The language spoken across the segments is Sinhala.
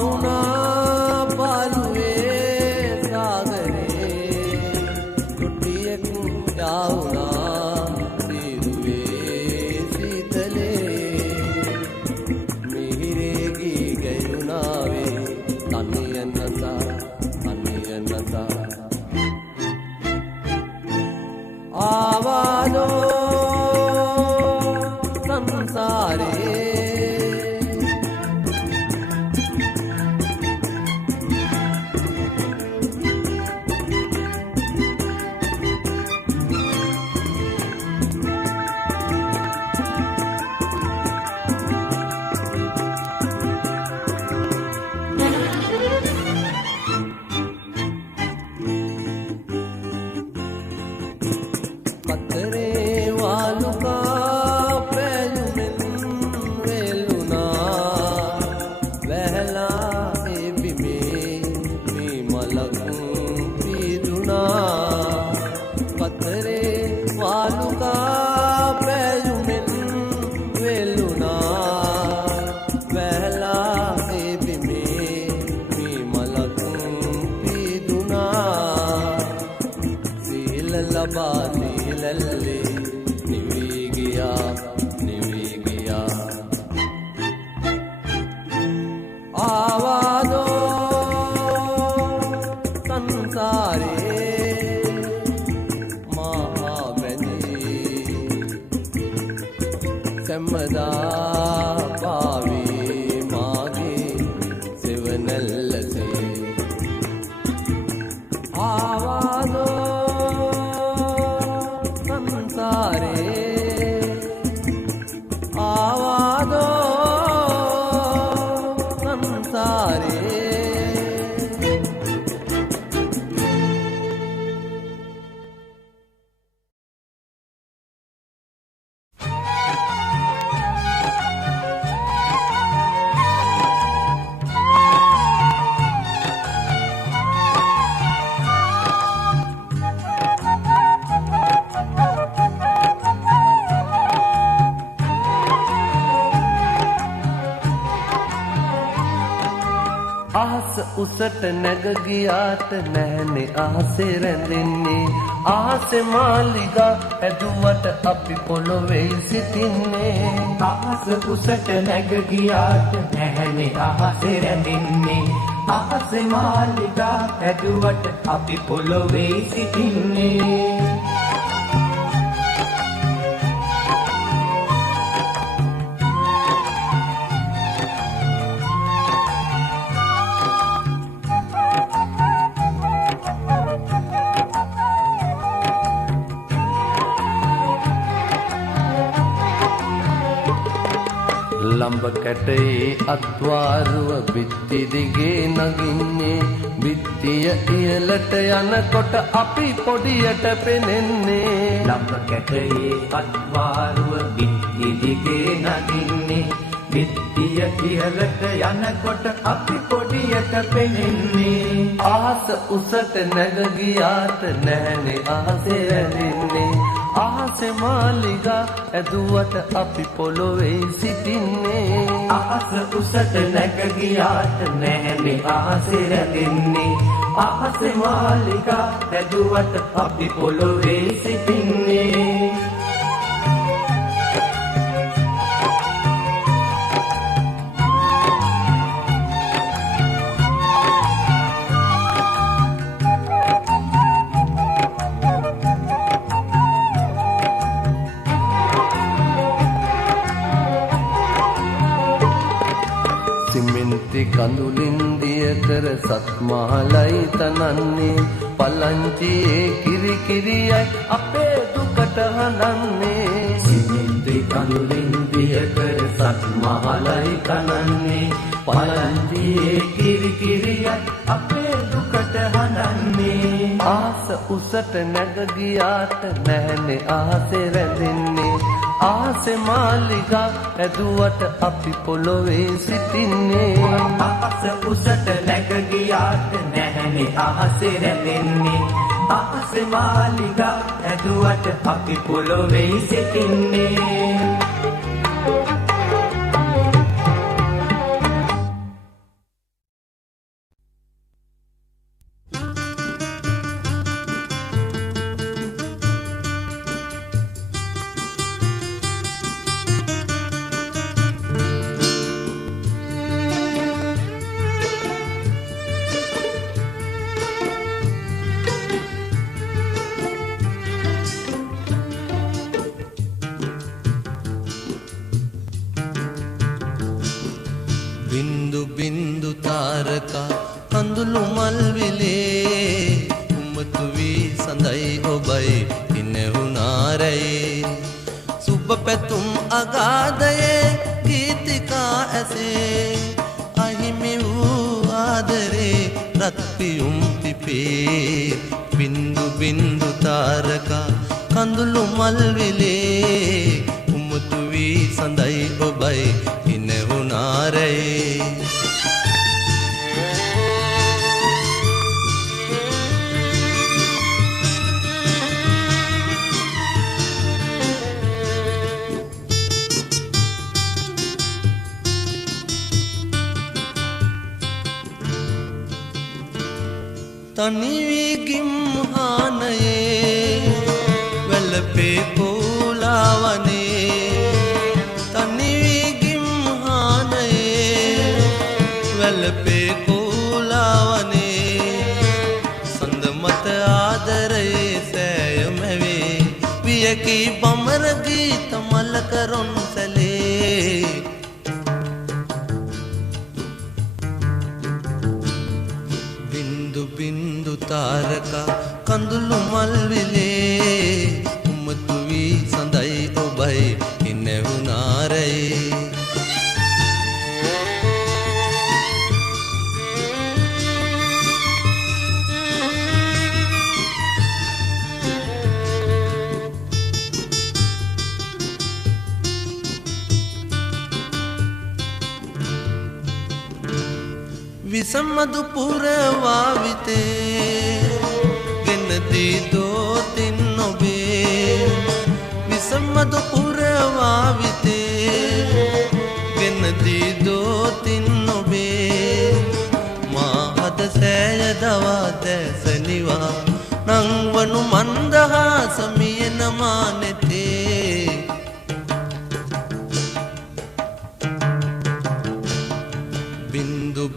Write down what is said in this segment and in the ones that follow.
ආවුනා පාළුවේ සාගරේ කුටියෙක් යාවුනා පිරුවේ සීතලේ මිහිරේ ගී ගැයුනාවේ තනියෙන් නසා ආවාදෝ සංසාරේ උසට නැග ගියාට නැහනේ ආසේ රැඳෙන්නේ ආසේ මාලිගා ඇදුවට අපි පොළොවේ සිටින්නේ ආස උසට නැග ගියාට නැහනේ ආසේ රැඳෙන්නේ ආසේ මාලිගා ඇදුවට අපි පොළොවේ සිටින්නේ ලම්බ කැටේ අත්වාරුව බිත්ති දිගේ නගින්නේ බිත්තිය ඉහළට යනකොට අපි පොඩියට පෙනෙන්නේ ලම්බ කැටේ අත්වාරුව බිත්ති දිගේ නගින්නේ බිත්තිය ඉහළට යනකොට අපි පොඩියට පෙනෙන්නේ ආස උසට නැග ගියාට නැහනේ ආසේ රැඳෙන්නේ ආසේ මාලිගා ඇදුවට අපි පොළොවේ සිටින්නේ ආස උසට නැග ගියාට නැහනේ ආසේ රැඳෙන්නේ ආසේ මාලිගා ඇදුවට අපි පොළොවේ සිටින්නේ කඳුලින් දිය කර සත්මාලයි තනන්නේ පලංචියේ කිරි කිරියයි අපේ දුකට හඳන්නේ සිමෙන්ති කඳුලින් දිය කර සත්මාලයි තනන්නේ පලංචියේ කිරි කිරියයි අපේ දුකට හඳන්නේ ආස උසට නැග ගියාට නැහනේ ආසේ රැඳෙන්නේ ආසේ මාලිගා ඇදුවට අපි පොළොවේ සිටින්නේ ආස උසට නැග ගියාට නැහනේ ආසේ රැඳෙන්නේ ආසේ මාලිගා ඇදුවට අපි පොළොවේ සිටින්නේ බින්දු තාරකා කඳුළු මල් විලේ උම්මතු වී සඳයි ඔබයි ඉන්නහුනාරයේ සුබ පැතුම් අගාධයේ ගීතිකා ඇසේ අහිමි වූ ආදරේ රත් පියුම් පිපේ බින්දු බින්දු තාරකා කඳුළු මල් විලේ උම්මතු වී සඳයි ඔබයි ඉන්නහුනාරයේ තනිවී ගිම්හානයේ වැළපේ කෝලාවනේ තනිවී ගිම්හානයේ වැළපේ කෝලාවනේ සඳ මත ආදරයේ සෑයමවේ වියකී බමර ගීත මල කරොන් සැලේ බින්දු තාරකා කඳුළු මල් විලේ උම්මතු වී සඳයි ඔබයි ඉන්නහුනාරයේ විසමදු පුරවාවිතේ ගෙනදී දෝතින් ඔබේ විසමදු පුරවාවිතේ ගෙනදී දෝතින් ඔබේ මා අද සෑය දවා දැසනිවා නංවනු මන්දහාස මියන මානෙතේ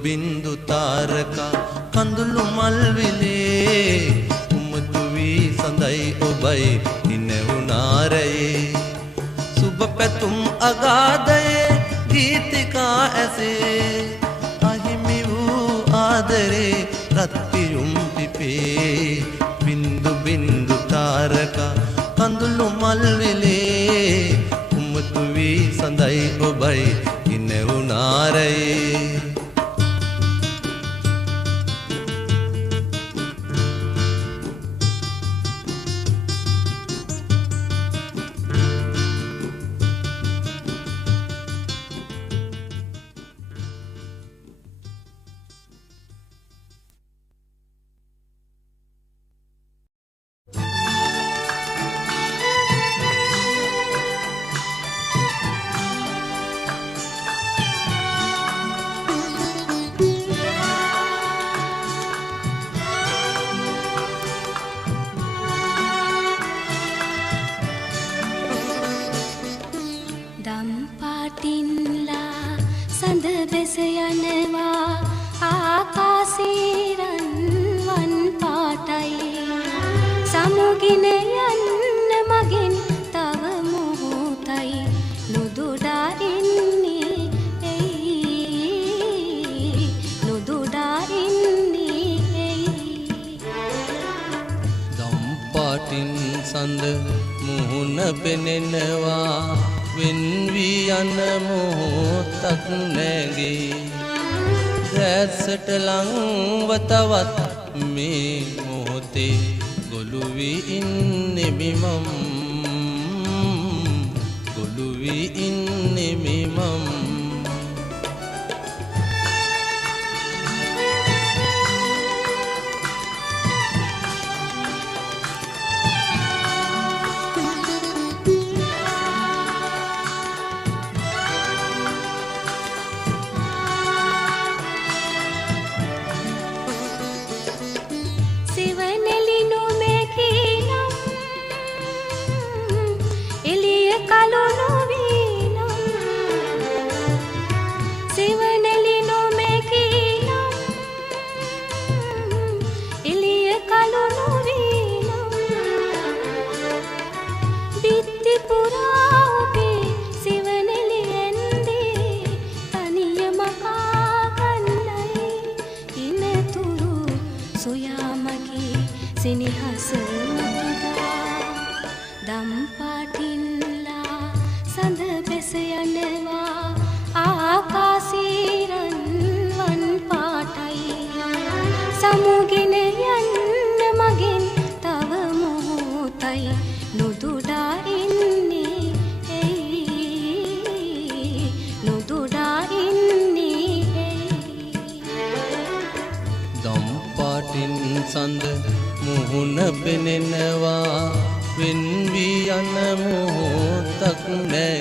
බින්දු තාරකා කඳුළු මල් විලේ උම්මතු වී සඳයි ඔබයි ඉන්නහුනාරයේ සුබ පැතුම් අගාධයේ ගීතිකා ඇසේ අහිමි වූ ආදරේ රත් පියුම් පිපේ බින්දු බින්දු තාරකා කඳුළු මල් විලේ උම්මතු වී සඳයි ඔබයි ඉන්නහුනාරයේ සඳ මුහුණ පෙනෙනවා වෙන් වී යන මොහොතක් නැගේ රැස්සට ලංව තවත් මේ මොහොතේ ගොළු වී ඉන්නේ මම ගොළු වී ඉන්නේ මම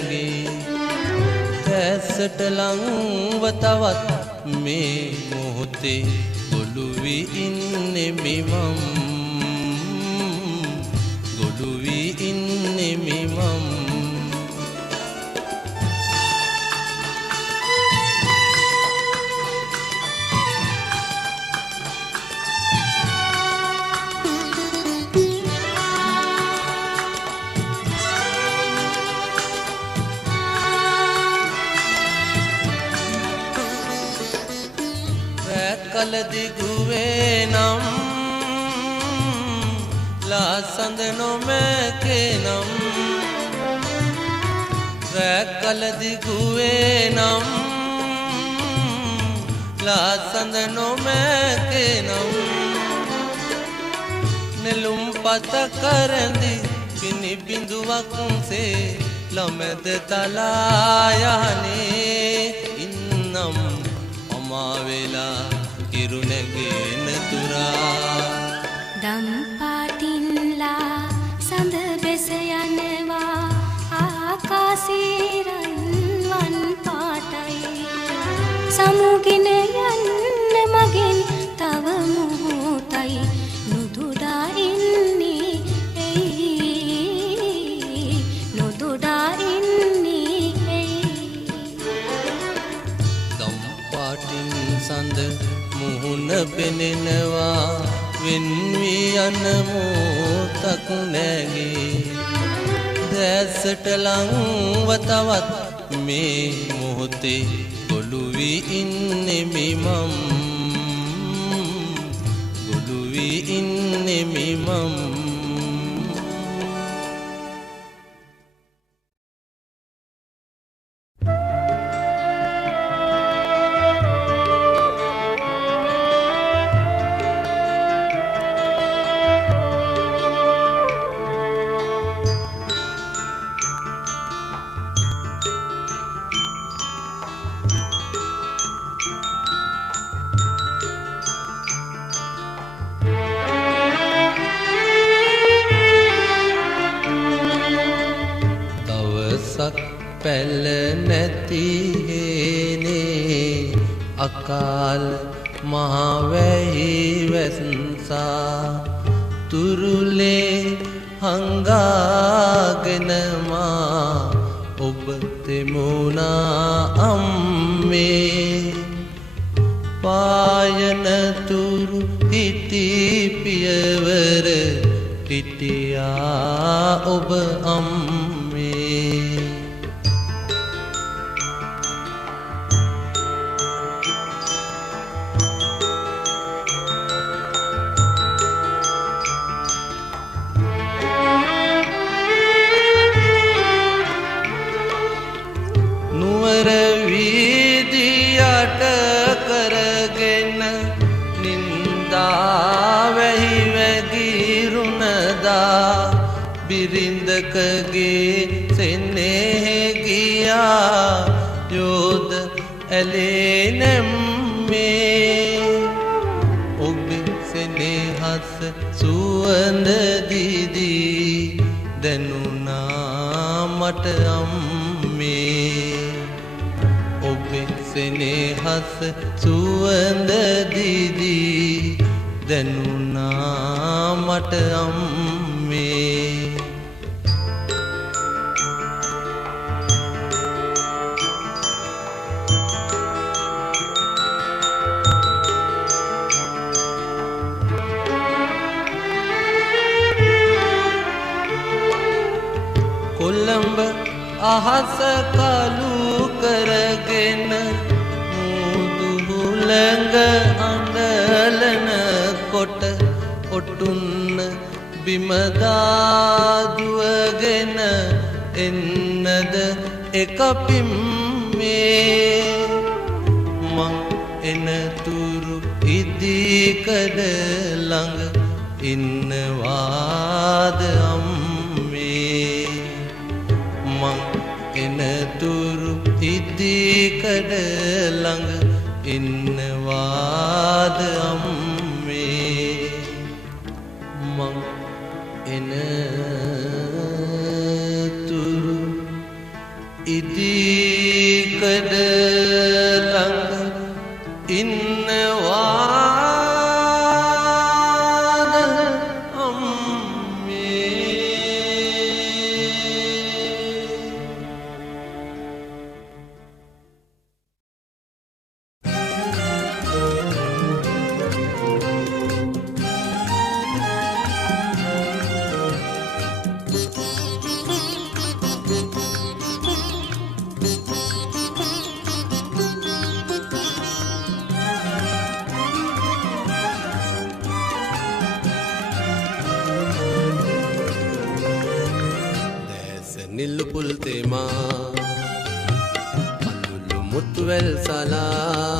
නැගේ දැසට ලංව තවත් මේ මොහොතේ ගොළු වී ඉන්නේ මිමම් ගොළු වී ඉන්නේ මිමම් දිගුවේ නම් ලාසඳ නොමැකේ නම් රැකල දිගුවේ නම් ලාසඳ නොමැකේ නම් නෙළුම් පත කරඳි පිණි බිඳුවක් සේ ළමැද තලා යහනේ ඉන්නම් අමා වෙලා ඉරුනැගෙන තුරා දම් පාටින්ලා සඳ බෙස යනවා ආකාශීරන්වන් පාටයි සමුගෙන යන්න මගෙන් තව මොහොතයි නොදොඩා ඉන්නේ එයි නොදොඩා ඉන්නේ එයි දම් පාටින් සඳ මුහුණ පෙනෙනවා වෙන් වී යන මොහොතක් නැගේ දැසට ලංව තවත් මේ මොහොතේ ගොළු වී ඉන්නේ මිමම් ගොළු වී ඉන්නේ මිමම් පැල නැති හේනේ අකාල මහවැහි වැස්සා තුරුලේ හංගාගෙන මා ඔබ තෙමුණා අම්මේ පායන තුරු හිටි පියවර හිටියා ඔබ අම්මේ බිරිඳකගේ සෙනෙහ ගියා යෝධ ඇලේ නැම්මේ ඔබේ සෙනෙහස සුවඳ දිදී දැනුණා මට අම්මේ ඔබේ සෙනෙහස සුවඳ දිදී දැනුණා මට අම්මේ කොළඹ අහස කළු කරගෙන මුදු හුළඟ අඬලන කොට ඔටුන්න බිම දාදුවගෙන එන්නද එක පිම්මේ මං එනතුරු ඉදිකඩ ළඟ ඉන්නවාද අම්මේ මං එනතුරු ඉදිකඩ ළඟ ඉන්නවාද අම්මේ මං එනතුරු ඉදිකඩ ළඟ ඉන්නවාද අම්මේ. නිල්ලුපුල් තේමා අඳුළු මුතුවැල් සලා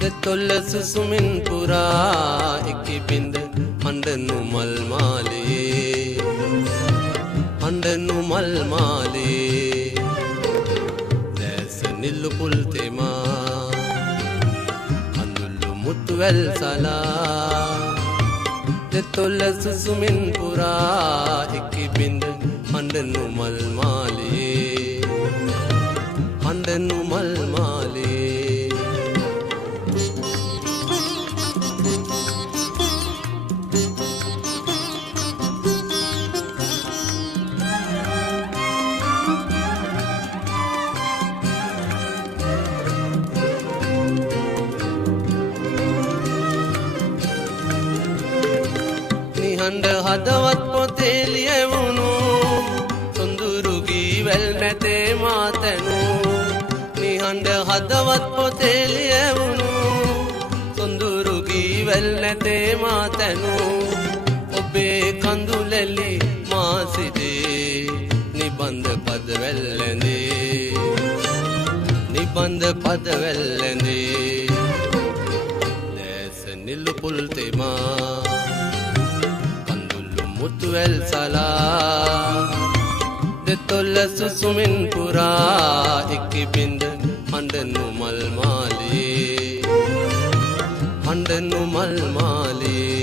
දෙතොල්ල සුසුමින් පුරා එකිබිඳ හඬනු මල් මාලේ හඬනු මල් මාලේ දැස නිල්ලුපුල් තේමා අඳුළු මුතුවැල් සලා දෙතොල්ල සුසුමින් පුරා එකිබිඳ හඬනු මල් මාලේ හඬනු මල් මාලේ. නිහඬ හදවත් පොතේ ලියවුණු වැල් මැතේ මාතැනු නිහඬ හදවත් පොතේ ලියවුණු සොඳුරුගී වැල් නැතේ මාතැනු ඔබේ කඳුලැලි මාසිදේ නිබන්ධ පදවැල් ඇඳේ නිබන්ධ පදවැල් ඇඳේ දැස නිල්ලුපුල් තෙමා කඳුළු මුතුවැල් සලා දෙතොල්ල සුසුමින් පුරා එකිබිඳ හඬනු මල් මාලේ හඬනු මල් මාලේ.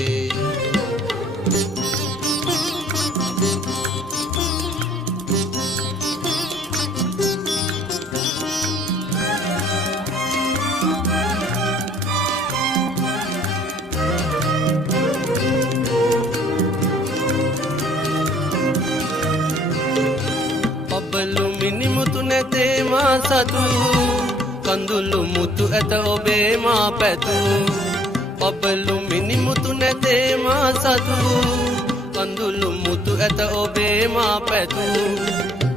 ඔබලු මිනිමුතු නැතේ මා සතු කඳුළු මුතු ඇත ඔබේ මා පැතු ඔබලු මිනිමුතු නැතේ මා සතු කඳුළු මුතු ඇත ඔබේ මා පැතු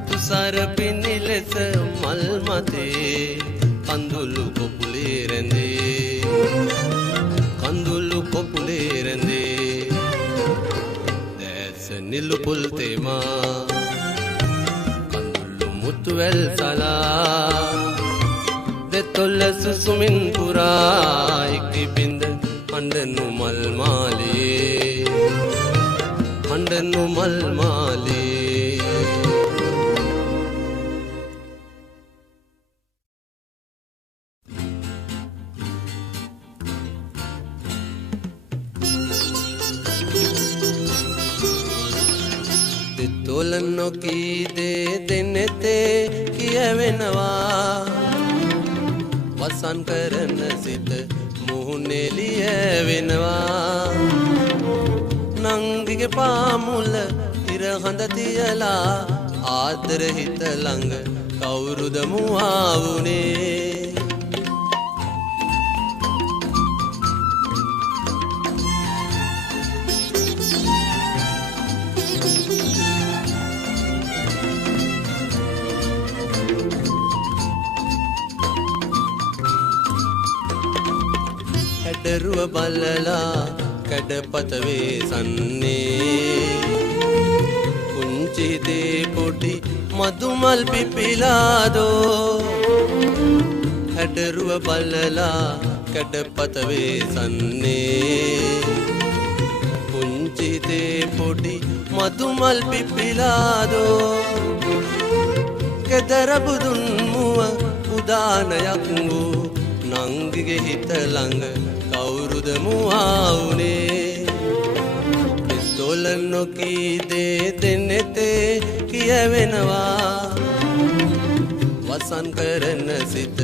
තුසර පිණි ලෙස මල් මතේ කඳුළු කොපුලේ රැඳේ කඳුළු කොපුලේ රැඳේ දැස නිල්ලුපුල් තේමා මුතුවැල් සලා දෙතොල්ල සුසුමින් පුරා එකිබිඳ හඬනු මල් මාලේ හඬනු මල් මාලේ. දෙතොල නොකී දේ දෙනෙතේ කියවෙනවා වසන් කරන සිත මුහුණෙලිය වෙනවා නංගිගේ පාමුල ඉරහඳ තියලා ආදර හිත ළඟ කවුරුද මුවා වුනේ හැඩරුව බලලා කැඩපත වේසන්නේ පුංචි දේ පොඩි මදුමල් පිපිලාදෝ හැඩරුව බලලා කැඩපත වේසන්නේ පුංචි දේ පොඩි මදුමල් පිපිලාදෝ ගෙදර බුදුන් මුව උදානයක් වූ නංගිගේ හිත ළඟ කවුරුද මුවා වුනේ පිස්තෝල නොකී දේ දෙනෙතේ කියවෙනවා වසන් කරන සිත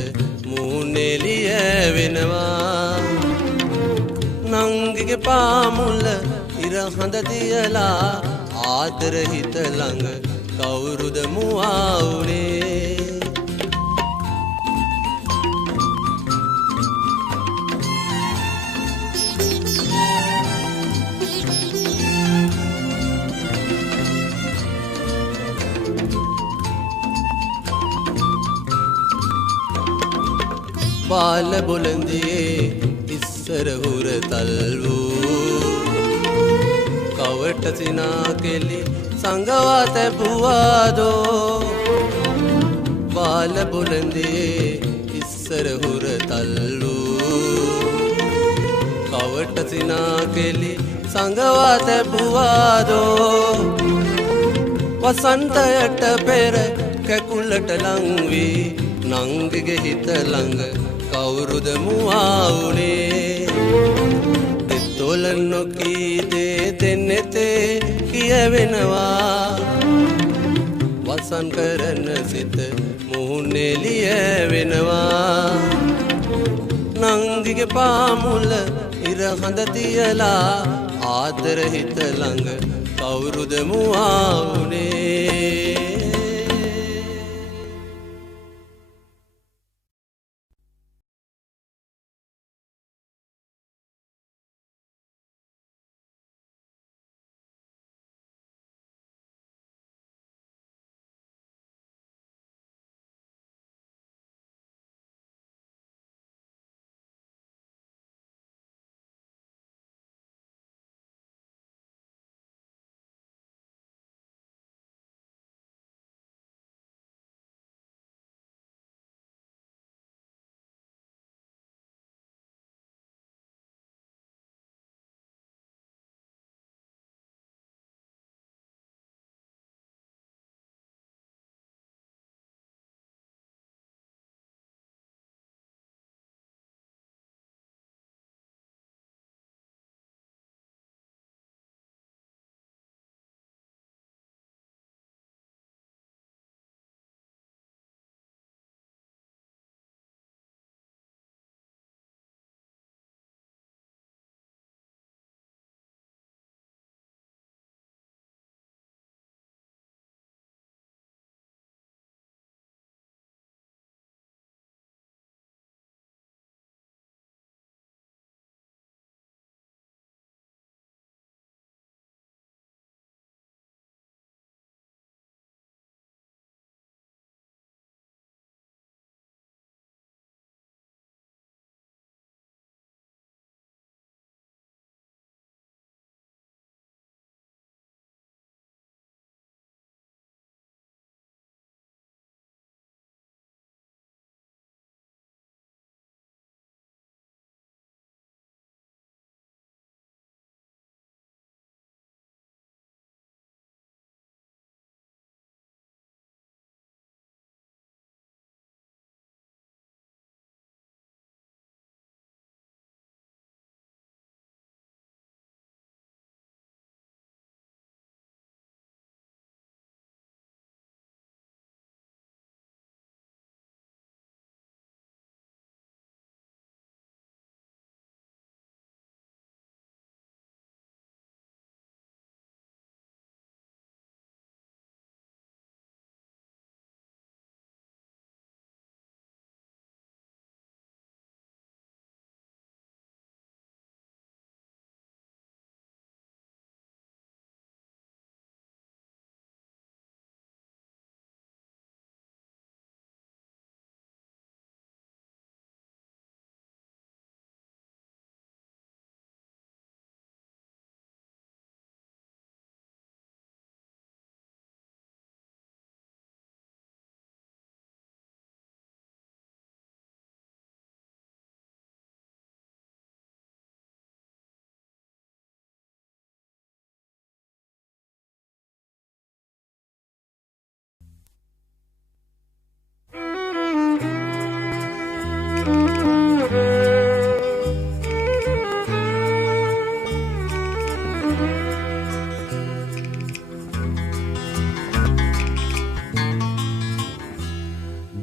මූනෙලිය වෙනවා නංගිගේ පාමුල ඉර හඳ දියලා ආදර හිත ළඟ කවුරුද මුවා වුනේ बाल बुलंदिए इස්සර හුරතල් වූ කවට සිනා කෙලි සංගවා තැබුවාදෝ බාල බුලන්දියේ ඉස්සර හුරතල් වූ කවට සිනා කෙලි සංගවා තැබුවාදෝ වසන්තයට පෙර කැකුලට ලං වී නංගිගේ හිත ළඟ කවුරුද මුවා වුනේ දෙතොල නොකී දේ දෙන්නෙතේ කියවෙනවා වසන් කරන සිත මුහුණෙලිය වෙනවා නංගිගේ පාමුල ඉර හඳ තියලා ආදර හිත ළඟ කවුරුද මුවා වුනේ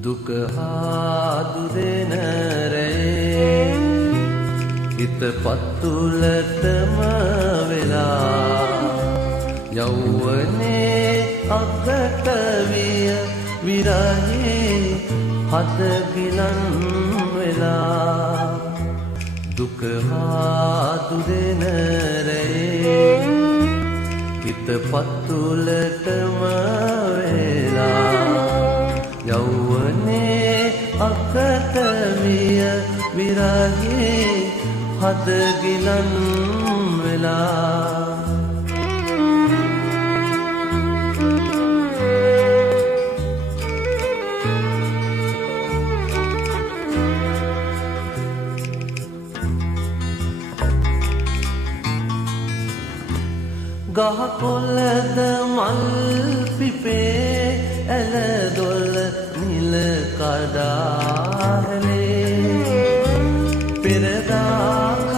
දුක ආදු දෙන රේ හිත පත්තුලටම වෙලා යෞවනේ අගට විය විරහේ හද ගිලන් වෙලා දුක ආදු දෙන රේ හිත පත්තුලටම වෙලා යෞවනේ අගට විය විරහේ හද ගිලන් වෙලා ගහකොළද මල් පිපේ ඇල දොළ නිල කඩාහලේ පෙරදාක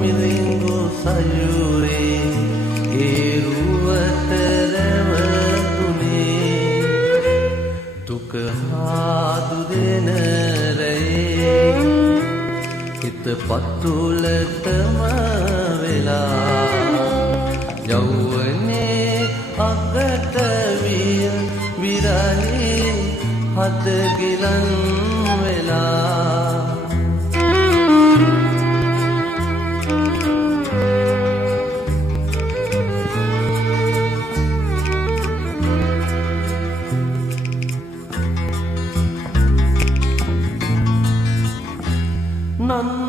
මිරිඟු සයුරේ ඒරුවට රැවටුනේ දුක හාදු දෙන රේ හිත පත්තුලටම වෙලා යෞවනේ අගට විය විරහේ හද ගිලන් වෙලා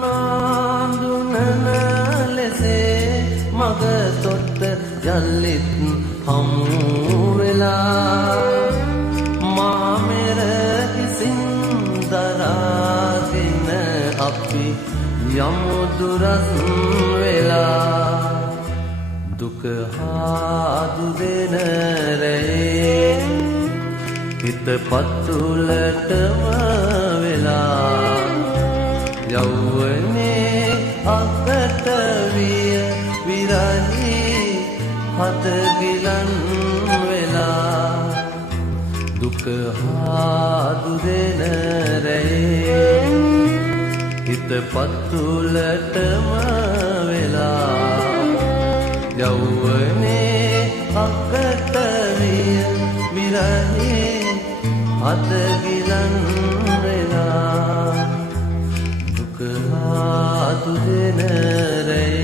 නන්නාඳුනන ලෙසේ මග තොට යල්ලිත් හමු වෙලා මාමෙර කිසින් දරාගෙන අපි යමු දුරස් වෙලා දුක හාදු දෙන රේ හිත පත්තුලටම වෙලා යෞවනේ අගට විය විරහේ හද ගිලන් වෙලා දුක හාදු දෙන රේ හිත පත්තුලටම වෙලා යෞවනේ අගට විය විරහේ හද ගිලන් වෙලා දුක හාදු දෙන රේ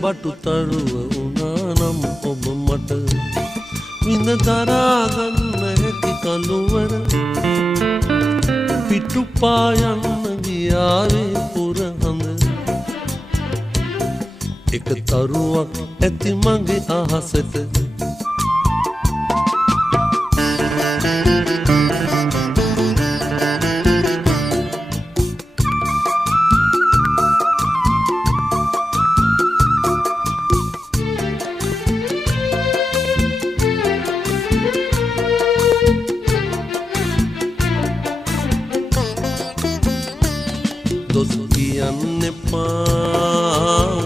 බටු තරුව උනානම් ඔබ මට විඳ දරාගන්න හැකි කළුවර පිටු පායන්න ගියාවේ පුරහඳ එක තරුවක් ඇති මගේ අහසට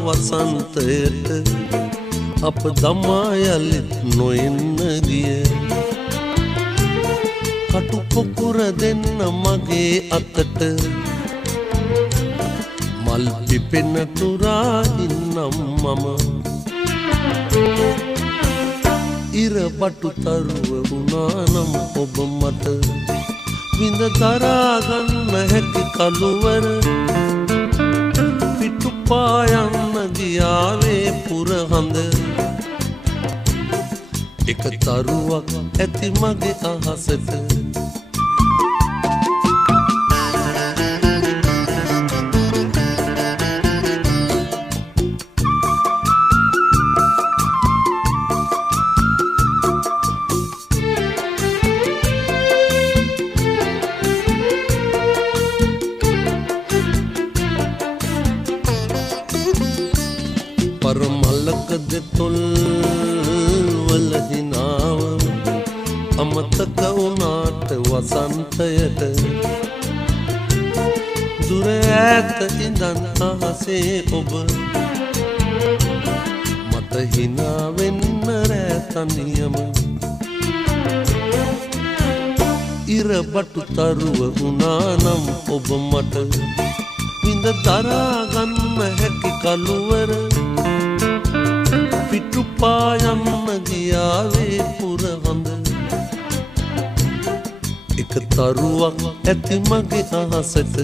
වසන්තයට අප දමා යලිත් නොෙන්න ගිය කටු පොකුර දෙන්න මගේ අතට මල් පිපෙන තුරා ඉන්නම් මම ඉර බටු තරුව වුණානම් ඔබ මට විඳ දරාගන්න හැකි කළුවර පායන්න ගියාවේ පුරහඳ එක තරුවක් ඇති මගේ අහසට තොල් වල හිනාව අමතක වුණාට වසන්තයට දුර ඈත ඉඳන් අහසේ ඔබ මට හිනා වෙන්න රෑ තනියම ඉරබටු තරුව වුණා නම් ඔබ මට විඳ දරා ගන්න හැකි කළුවර පිටුපා යන්න ගියාවේ පුරවඳ එක තරුවක් ඇති මගේ අහසට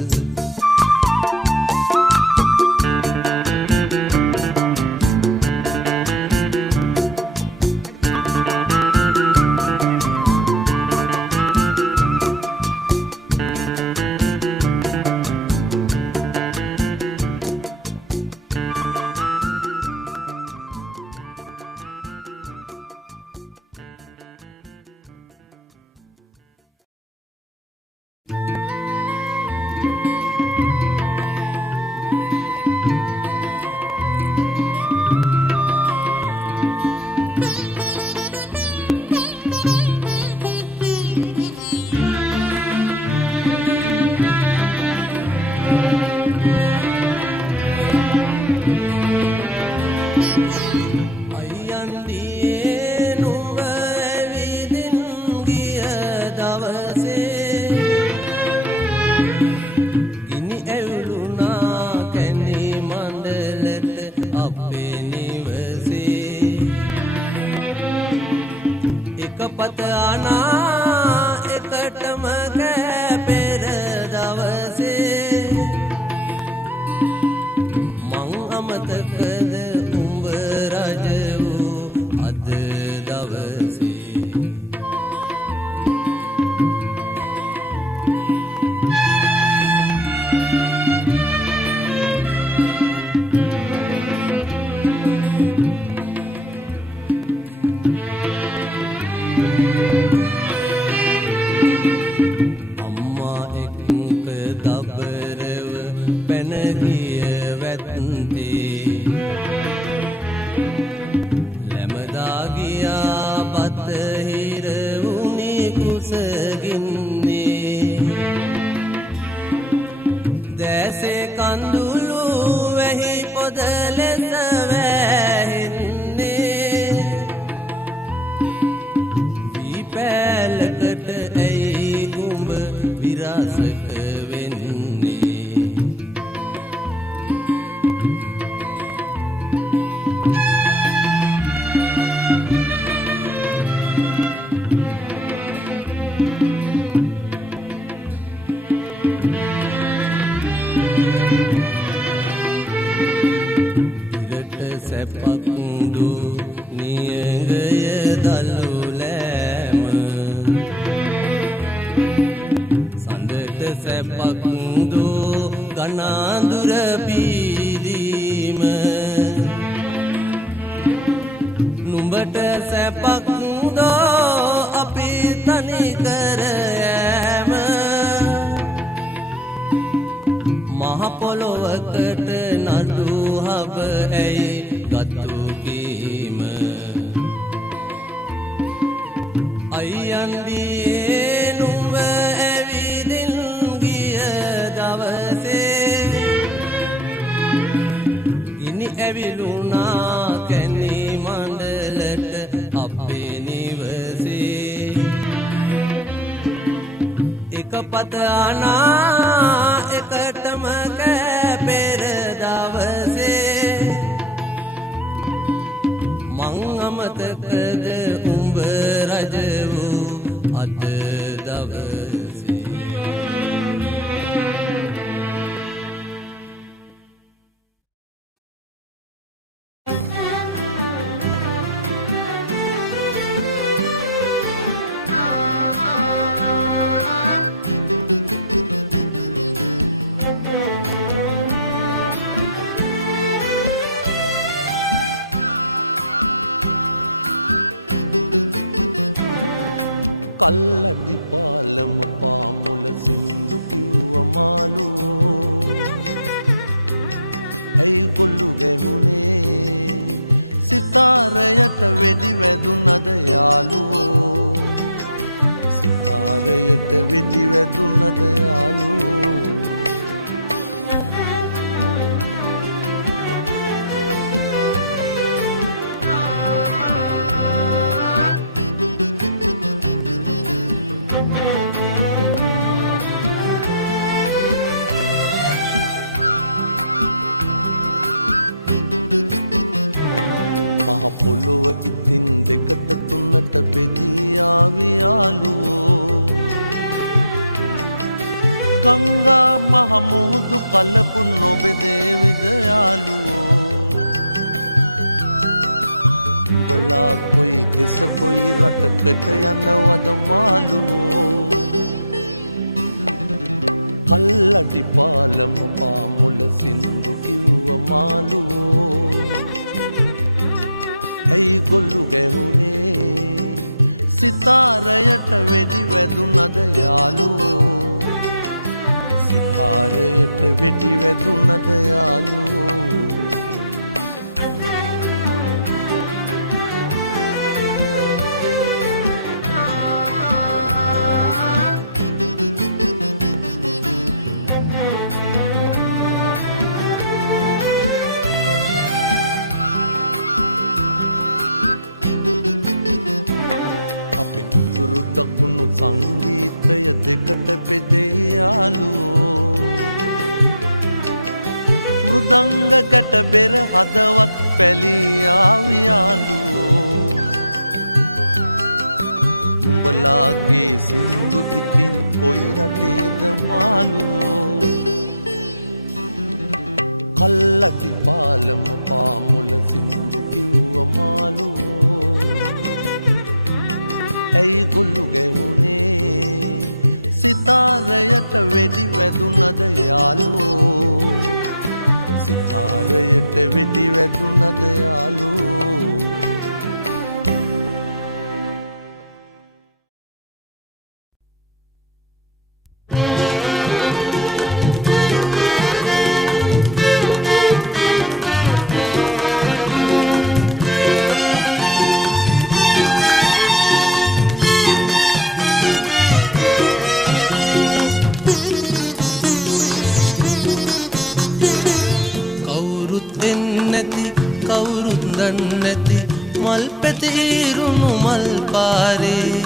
නැති මල් පැතිරුණු මල් පාරේ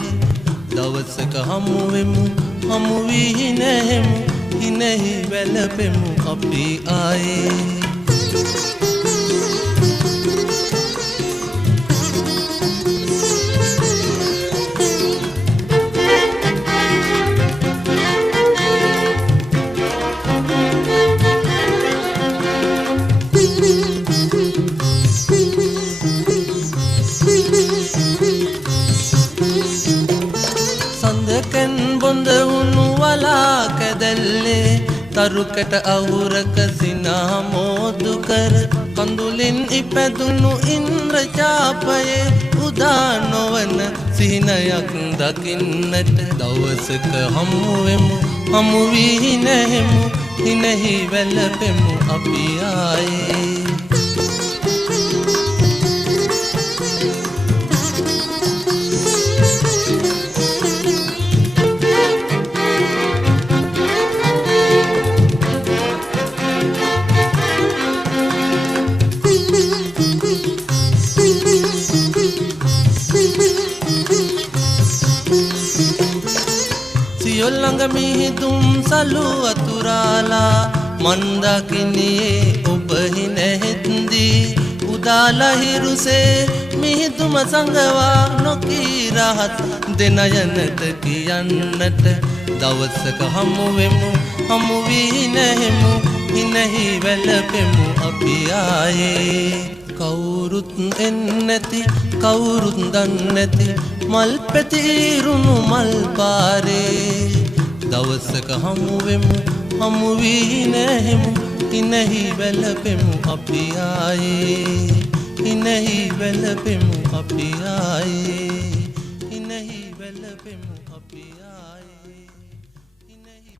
දවසක හමු වෙමු හමු වී නැහෙමු හිනෙහි වැළපෙමු අපි ආයේ තරුකට අවුරක සිනා මෝදු කර කඳුලින් ඉපැදුණු ඉන්ද්‍ර චාපයේ උදා නොවන සිහිනයක් දකින්නට දවසක හමු වෙමු හමු වී නැහෙමු හිනෙහි වැළපෙමු අපි ආයේ ළඟ මිහිදුම් සලු අතුරාලා මන්දකිනියේ ඔබ හිනෙහිදී උදාලා හිරුසේ මිහිදුම සංගවා නොකී රහත් දෙන යනට කියන්නට දවසක හමු වෙමු හමු වී නැහෙමු හිනෙහි වැළපෙමු අපි ආයේ කවුරුත් එන්නේ නැති කවුරුත් දන්නේ නැති මල් පැතිරුණු මල් පාරේ දවසක හමු වෙමු හමු වී නැහෙමු හිනෙහි වැළපෙමු අපි ආයේ හිනෙහි වැළපෙමු අපි ආයේ හිනෙහි වැළපෙමු අපි ආයේ හිනෙහි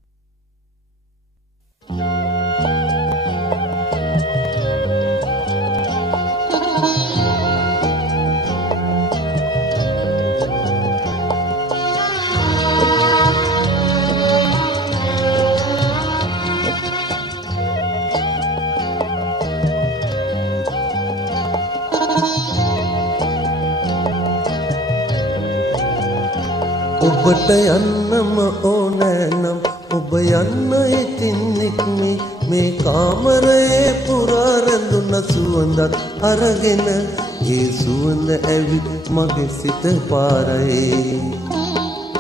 ඔබට යන්නම ඕනෑ නම් ඔබ යන්න ඉතින් නික්මි මේ කාමරයේ පුරා රැඳුන සුවඳත් අරගෙන ඒ සුවඳ ඇවිත් මගේ සිත පාරයි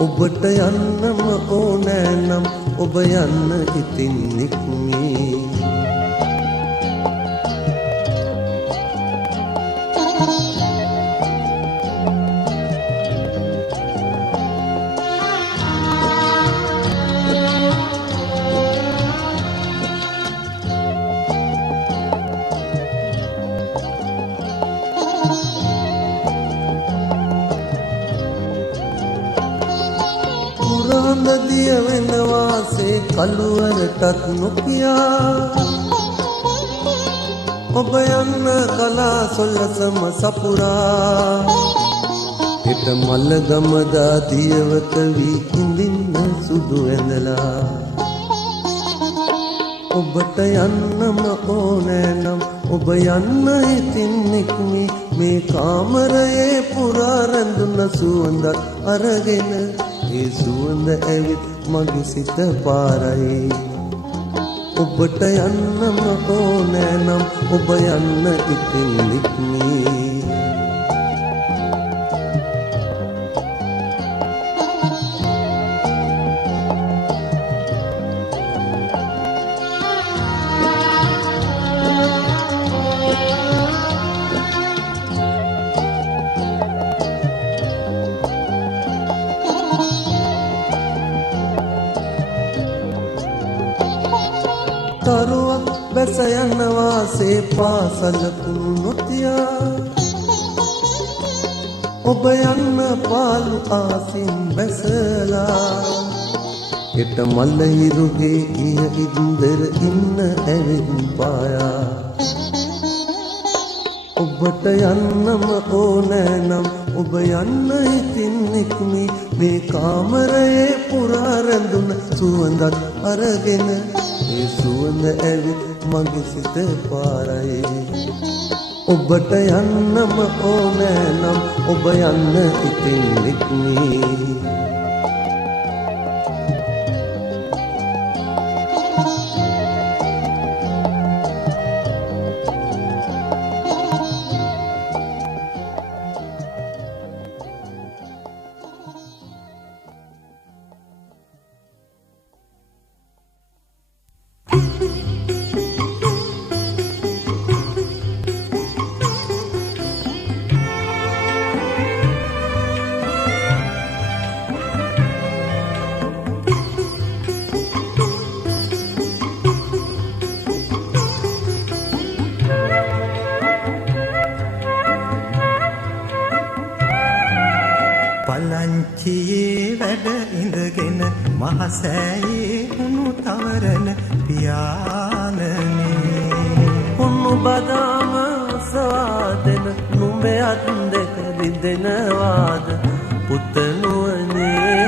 ඔබට යන්නම ඕනෑ නම් ඔබ යන්න ඉතින් නික්මි දිය වෙන වාසේ කළුවරටත් නොකියා ඔබ යන්න කලා සොල්ලසම සපුරා හිට මල්ල ගමදා දියවක වී ඉඳින්න සුදු ඇඳලා ඔබට යන්නම ඕනෑ නම් ඔබ යන්න ඉතින් නික්මි මේ කාමරයේ පුරා රැඳුන සුවඳත් අරගෙන ඒ සුවඳ ඇවිත් මගේ සිත පාරයි ඔබට යන්නම ඕනෑ නම් ඔබ යන්න ඉතින් නික්මි තරුවක් බැස යන වාසේ පාසල කුණොතියා ඔබ යන්න පාලු ආසින් බැසලා හෙට මල්ල හිරුගේ ඉහ ඉන්දර ඉන්න ඇවිත් පායා ඔබට යන්නම ඕනෑ නම් ඔබ යන්න ඉතින් නික්මි මේ කාමරයේ පුරා රැඳුන සුවඳත් අරගෙන ඒ සුවඳ ඇවිත් මගේ සිත පාරයි ඔබට යන්නම ඕනෑ නම් ඔබ යන්න ඉතින් නික්මි පලංචියේ වැඩ ඉඳගෙන මහසෑයේ උණු තවරන පියාණනේ උණු බදාම සවාදෙන නුඹයත් දෙක රිදෙනවාද පුතනුවනේ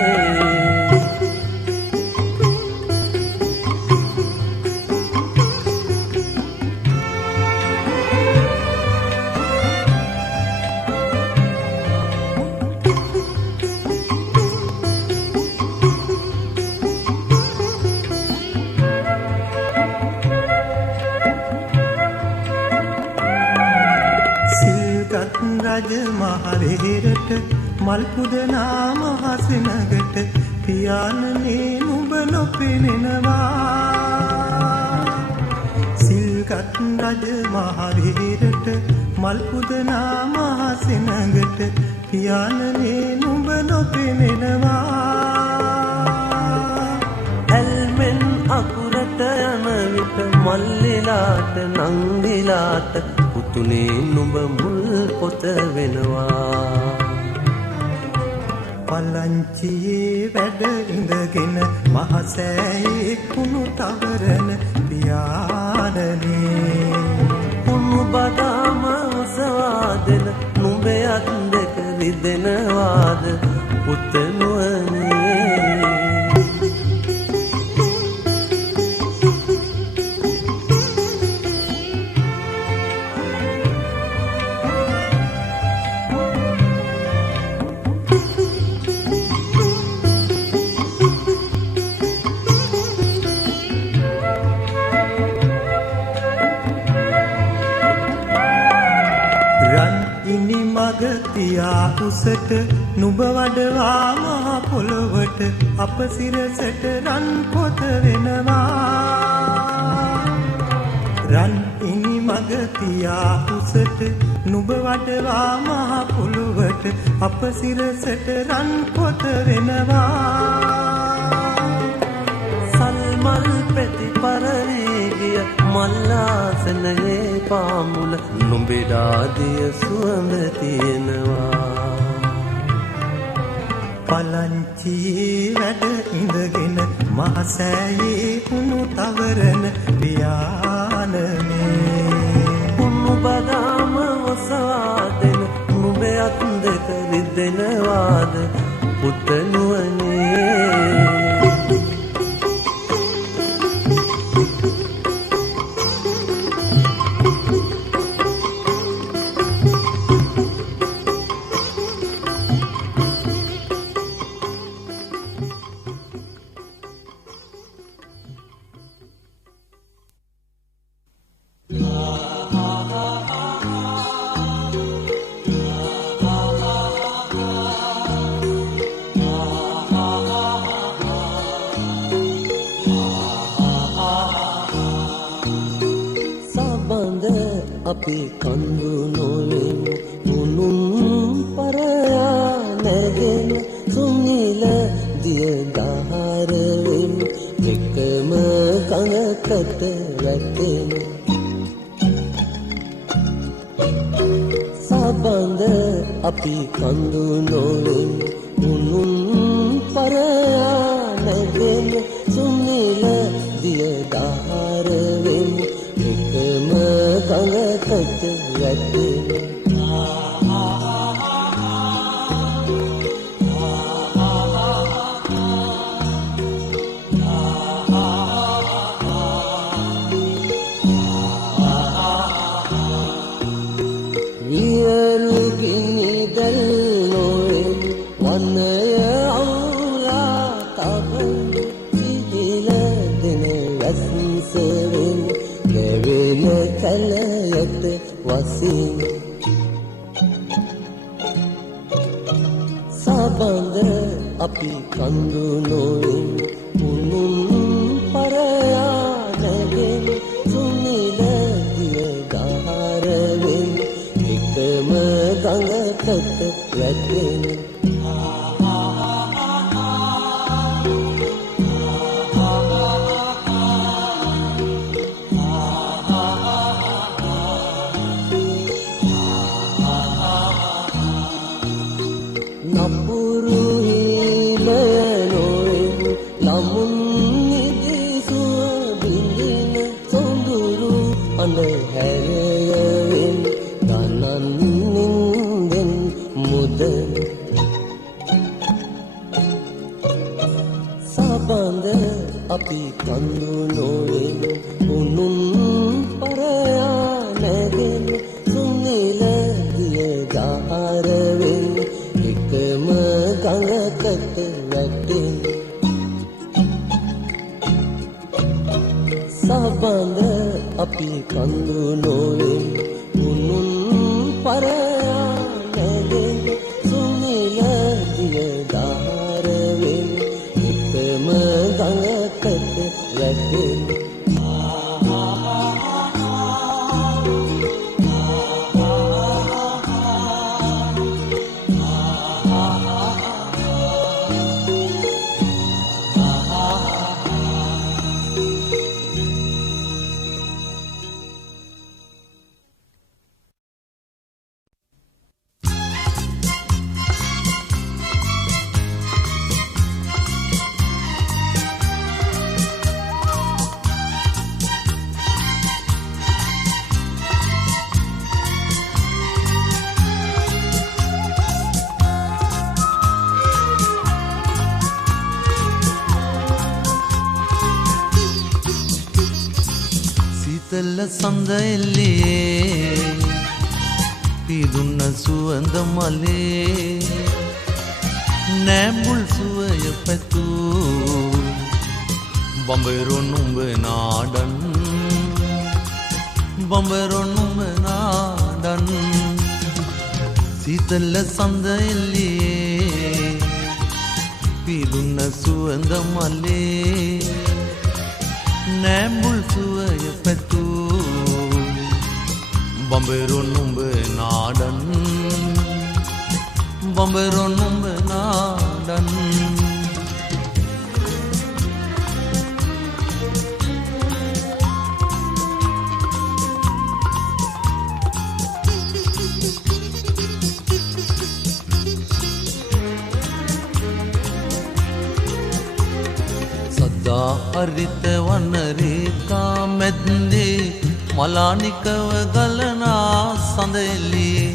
රජ මහරේරට මල් පුදනා මහසෙනගට පියාණනේ නුඹ නොපෙනෙනවා සිල්ගත් රජ මහරේරට මල් පුදනා මහසෙනගට පියාණනේ නුඹ නොපෙනෙනවා ඇල්මෙන් අකුරට යන විට මල්ලිලාට නංගිලාට පුතුනේ නුඹ මුල් පොත වෙනවා පලංචියේ වැඩ ඉඳගෙන මහසෑයේ කුණු තවරන පියාණනේ උණු බදාම සවාදෙන නුඹයත් දෙක රිදෙනවාද පුතනුවනේ කුසට නුඹ වඩවා මහ පොළොවට අප සිරසට රන් පොත වෙනවා රන් ඉනි මග තියා කුසට නුඹ වඩවා මහ පොළොවට අප සිරසට රන් පොත වෙනවා සල්මල් ප්‍රතිපරණේ ගිය මල්ලාසනයේ පාමුල නුඹෙඩාදිය සුවඳ තියෙනවා පලංචියේ වැඩ ඉඳගෙන මහසෑයේ උණු තවරන පියාණනේ උණු බදාම ඔසවා දෙන නුඹේ අත් දෙක රිදෙනවාද පුතණුවනේ අපි කඳු නොලෙමු උනුන් පරයා නැගෙන සුනිල දිය දහර වෙමු එකම කඟකට වැටෙමු සබඳ අපි කඳු නොලෙමු උනුන් පරයා නැගෙන සුනිල දිය දහර වෙමු එකම කඟකට වැටෙමු වියලු ගිනි දැල් නොවේ වනය අවුලා තබන සිහිල දෙන වැස්සෙන් ගෙවෙන කලයට වසින් සබඳ අපි කඳු නොවෙන් උනුන් පරයා නැගෙන සුනිල දිය දහර වෙන් එකම ගඟකට වැටෙන නපුරු හිලනොෙන් ලමුන් නිදිසුව බිඳින සොඳුරු අඳහැරයෙන් ගණන් නින්දෙන් මුදන සබඳ අපි කඳු නොවෙන් උනුන් පරයා නැගෙන සුනිල දිය දහර වෙන් එකම ගඟකට වැටෙන සබඳ අපි කඳු නොවෙන් උනුන් පරයා නැගෙන සුනිල දිය දහර වෙන් එකම ගඟකට වැටෙන සීතල සඳ එල්ලේ පිදුන්න සුවඳ මලේ නෑමුල් සුවය පැතු බඹරො නුඹ නාඩන් බඹරො නුඹ නාඩන් සීතල සඳ එල්ලියේ පිරුණ සුවඳ මලේ නෑඹුල් සුවය පැතූ බඹරො නුඹ නාඩන් බඹරො නුඹ නාඩන් හරිත වන රේඛා මැද්දේ මලානිකව ගලනා සඳ එළියේ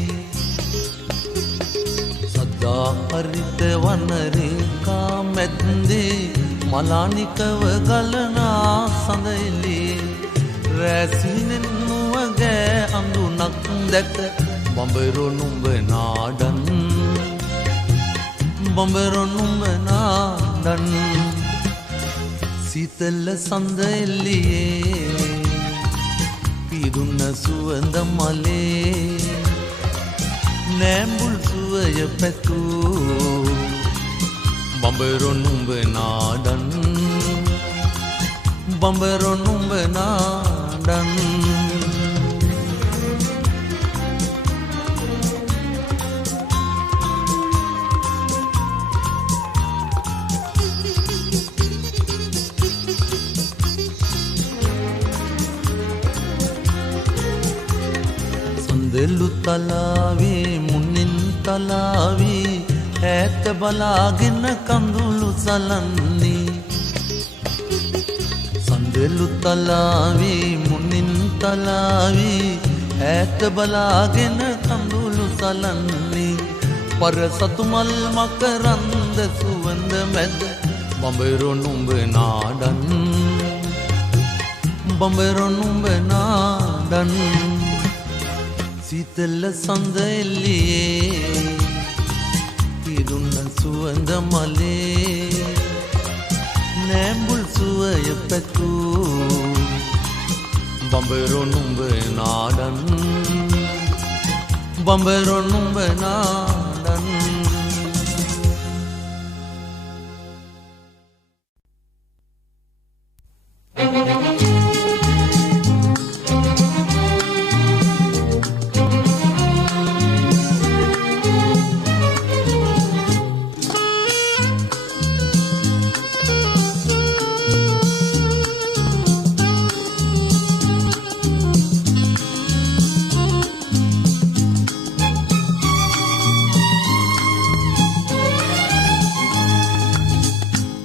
සදා හරිත වන රේඛා මැද්දේ මලානිකව ගලනා සඳ එළියේ රැසිනෙන් නුවගෑ අඳුනක් දැක බඹරො නුඹ නාඩන් බඹරො නුඹ නාඩන් සීතල සඳ එල්ලියේ පිරුණ සුවඳ මලේ නෑඹුල් සුවය පැතූ බඹරො නුඹ නාඩන් බඹරො නුඹ නාඩන් දෙලු තලාවේ මුන්නින් තලාවේ ඈත බලාගෙන කඳුළු සලන්නේ සඳෙලු තලාවේ මුන්නින් තලාවේ ඈත බලාගෙන කඳුළු සලන්නේ පරසතු මල් මකරන්ද සුවඳ මැද බඹරො නුඹ නාඩන් බඹරො නුඹ නාඩන් සීතල සඳ එල්ලියේ පිරුණ සුවඳ මලේ නෑඹුල් සුවය පැතූ බඹරො නුඹ නාඩන් බඹරො නුඹ නාඩන්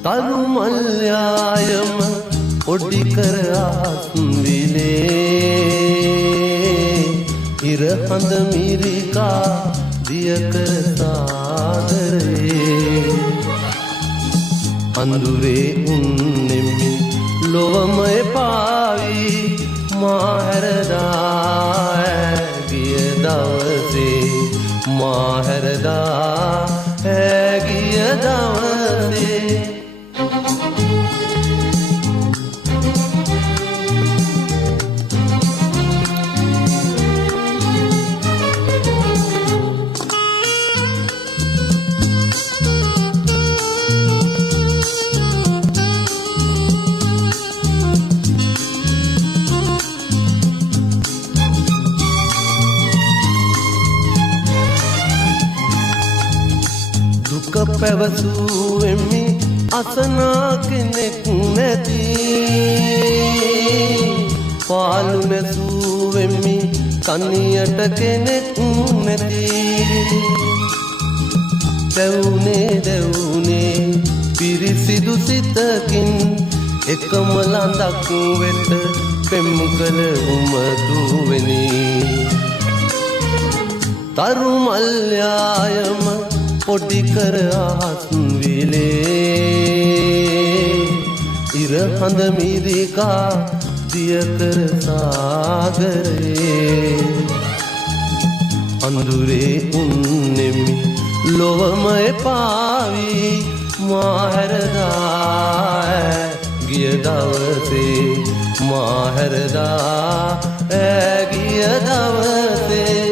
තරු මල්යායම ඔඩි කර ආත්විලේ ඉර හඳ මිරිකා දිය කර සාදරේ අඳුරේ උන්නෙමි ලොවමය පාවි මාහැරදා ගිය දවසේ මාහැරදා ගිය දවසේ පැවසුවෙමි අසනා කෙනෙක් නැති පාලු නැසුවෙමි කනියට කෙනෙක් නැති දැවුනේ පිරිසිදු සිතකින් එකම ලඳක් වෙත පෙම් කළ උමතුවෙනි තරු මල්යායම පොඩි කර ආත්විලේ ඉර හඳ මිරිකා දිය කර සාගරේ අඳුරේ උන්නෙමි ලොවමය පාවි මාහැරදා ගිය දවසේ මාහැරදා ගිය දවසේ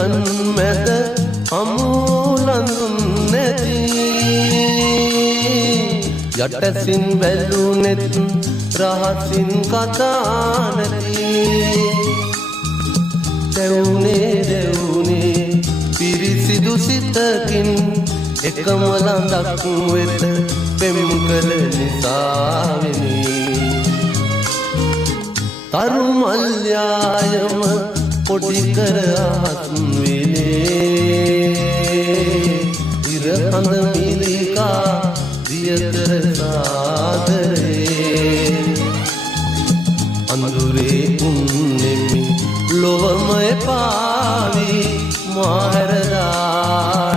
පියන් මැද අමුලඳුන් නැති යටසින් බැලුනෙත් රහසින් කතා නැති දෙවුනේ පිරිසිදු සිතකින් එකම ළඳක් වෙත පෙම් කළ නිසාවෙනි තරු මල්යායම පොඩි කර අහස් විනේ ඉර හඳ මිලිකා දියකර සාදරේ අඳුරේ උන්නෙමි ලොවම එපාවි මාහැරදා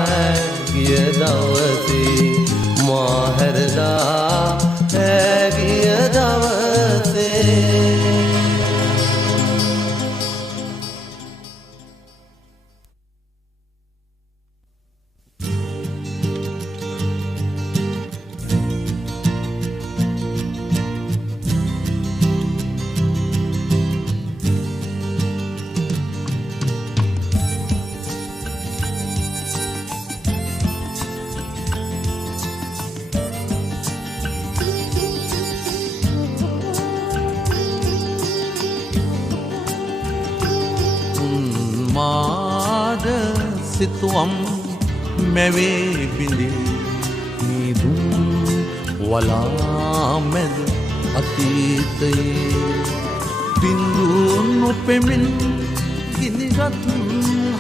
ගිය දවසේ මාහැරදා ගිය දවසේ සිතුවම් මැවේ බිඳේ නීදුම් වලා මැද අතීතයේ බිඳුන් නොපෙමින් ගිනිගත්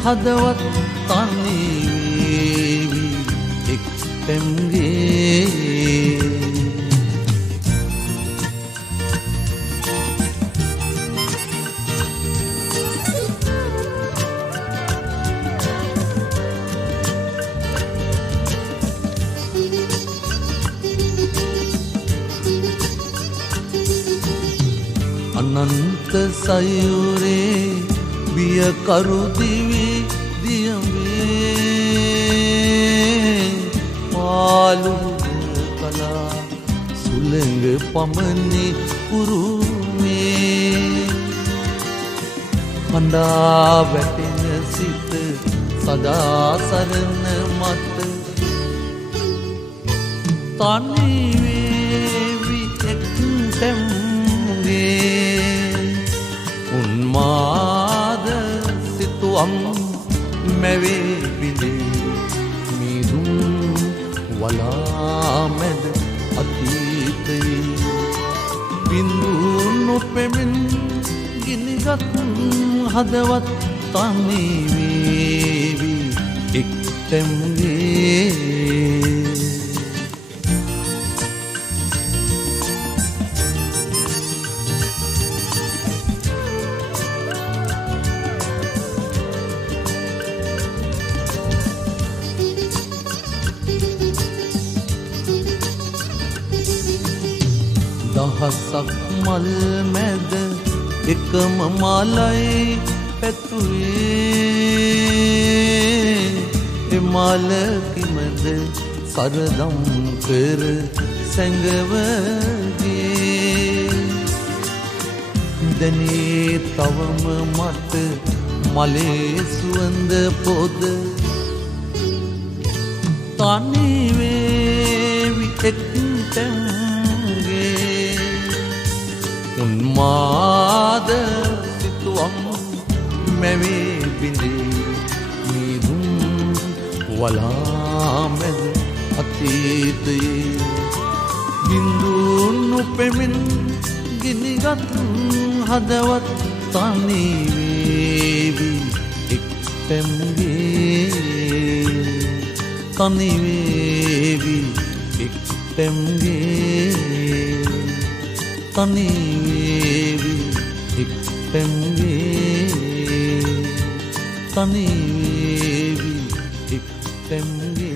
හදවත් තනිවේවි එක් තැම්ගේ අනන්ත සයුරේ බියකරු දිවි දියමේ පාලු කලා සුළඟ පමණි උරුමේ හඬා වැටෙන සිත සදා සරණ මත තනිවේවි එක් තැම්ගේ උන්මාද සිතුවම් මැවේ බිඳේ මීදුම් වලා මැද අතීතයේ බිඳුන් නොපෙමින් ගිනිගත් හදවත් තනිවේවි එක් තැම්ගේ දහසක් මල් මැද එකම මලයි පැතුවේ එමල කිමද සරදම් කර සැඟවගේ දැනේ තවම මට මලේ සුවඳ පොද තනිවේවි එක් තැන්ගේ උන්මාද සිතුවම් මැවේ බිඳේ මීදුම් වලා මැද අතීතයේ බිඳුන් නොපෙමින් ගිනිගත් හදවත් තනිවේවි එක් තැම්ගේ තනිවේවි එක් තැම්ගේ තනිවේවි එක් තැම්ගේ තනිවේවි එක් තැම්ගේ තනිවේවි එක් තැම්ගේ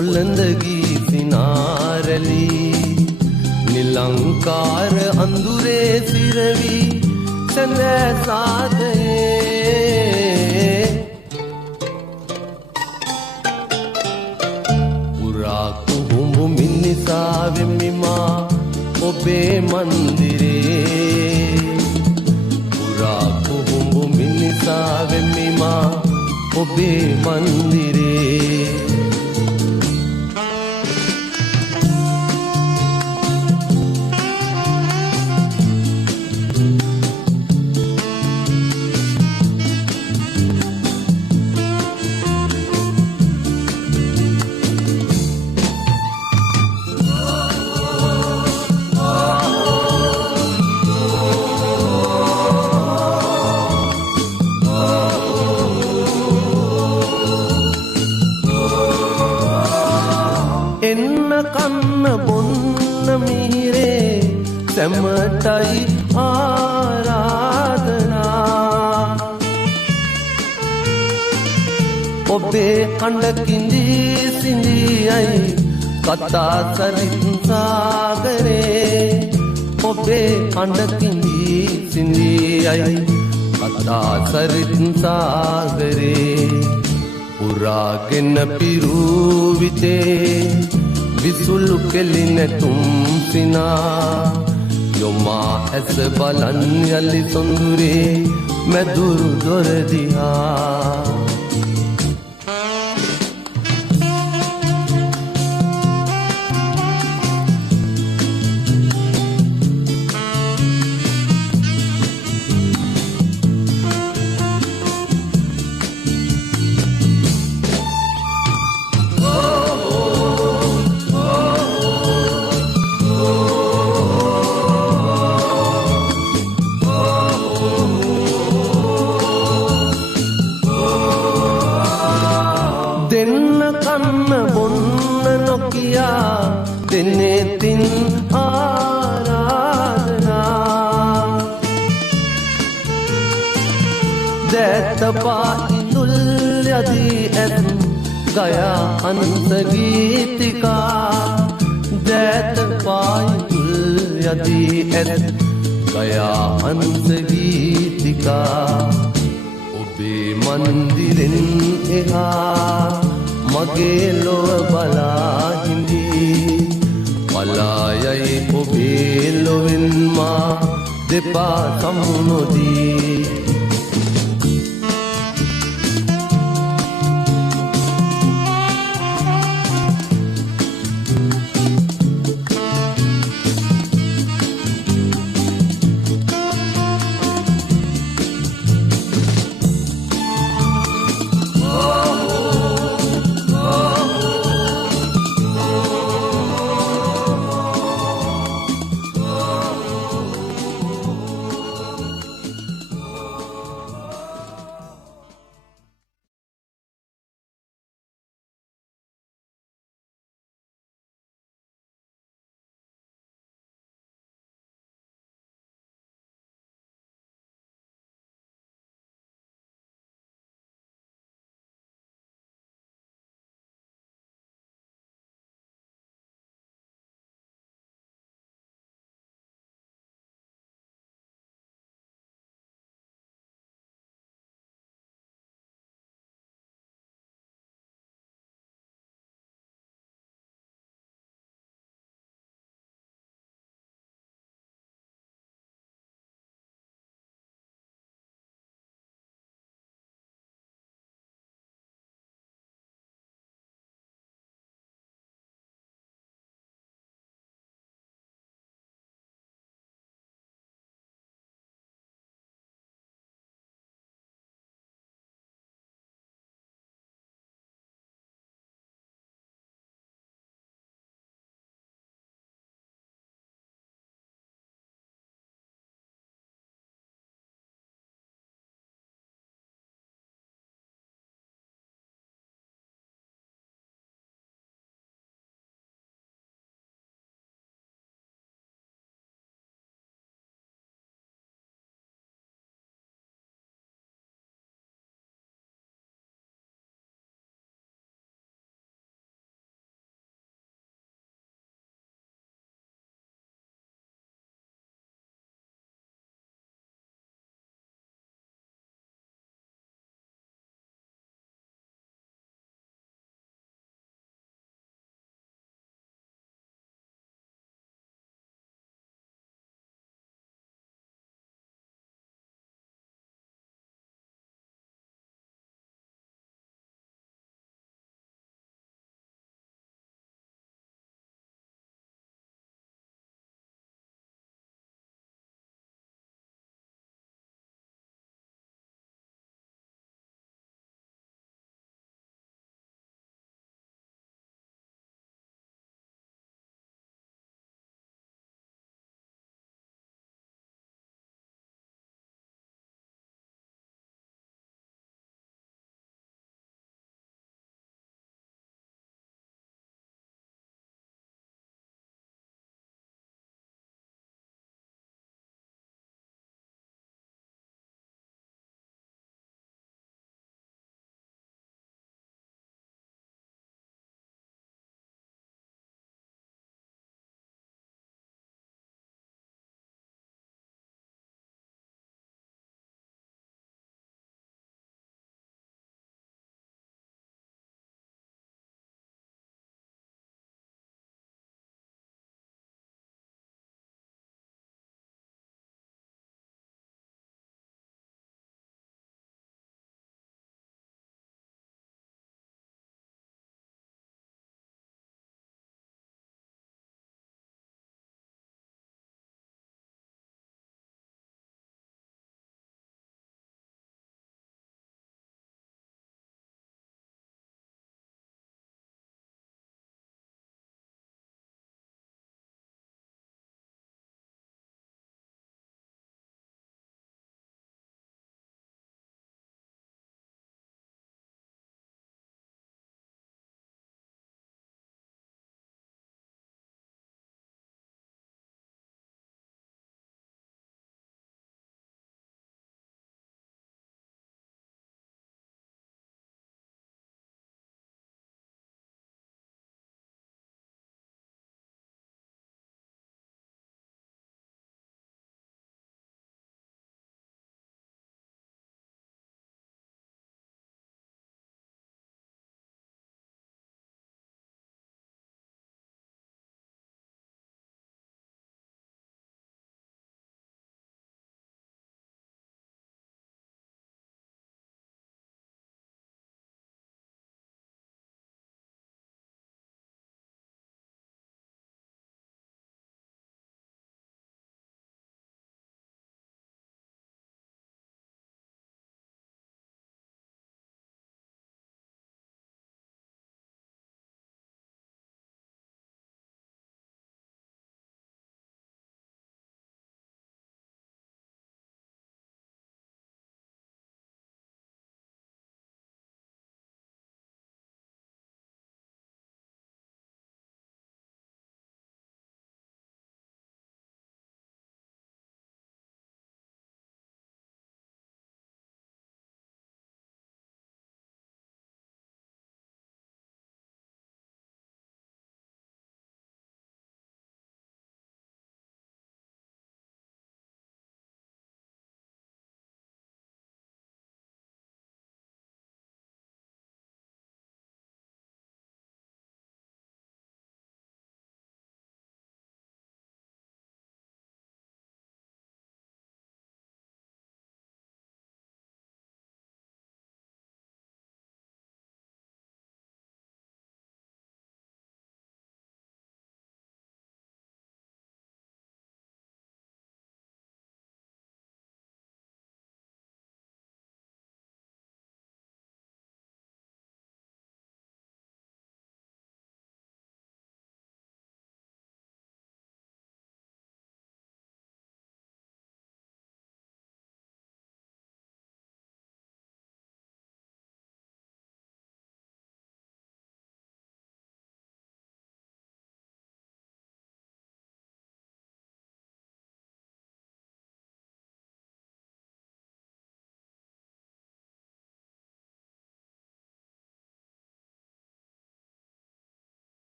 පොළඳගී සිනාරලි නිලංකාර අඳුරේ සිරවි සඳෑ සාදයේ පුරා කුහුඹු මිනිසා වෙමිමා ඔබේ මන්දිරේ පුරා කුහුඹු මිනිසා වෙමිමා ඔබේ මන්දිරේ කන්න බොන්න මිහිරේ සැමටයි ආරාධනා ඔබේ අඬ කිඳී සිඳියයි කතා සරිත් සාගරේ ඔබේ අඬ කිඳී සිඳියයි කතා සරිත් සාගරේ පුරාගෙන පිරූවිතේ විසුළු කෙලින තුම්සිනා යොමා ඇස බලන් යලි සොඳුරේ මැදුරු දොර දිහා දෙන්න කන්න බොන්න නොකියා දෙනෙතින් ආරාධනා දැතපා ඉඳුල් යදී ඇත් ගයා අන්ත ගීතිකා දැතපා ඉඳුල් යදී ඇත් ගයා අන්ත ගීතිකා ඔබේ මන්දිරෙන් එහා මගේ ලොව බලා හිඳී පලායයි ඔබේ ලොවෙන් මා දෙපා සමුනොදී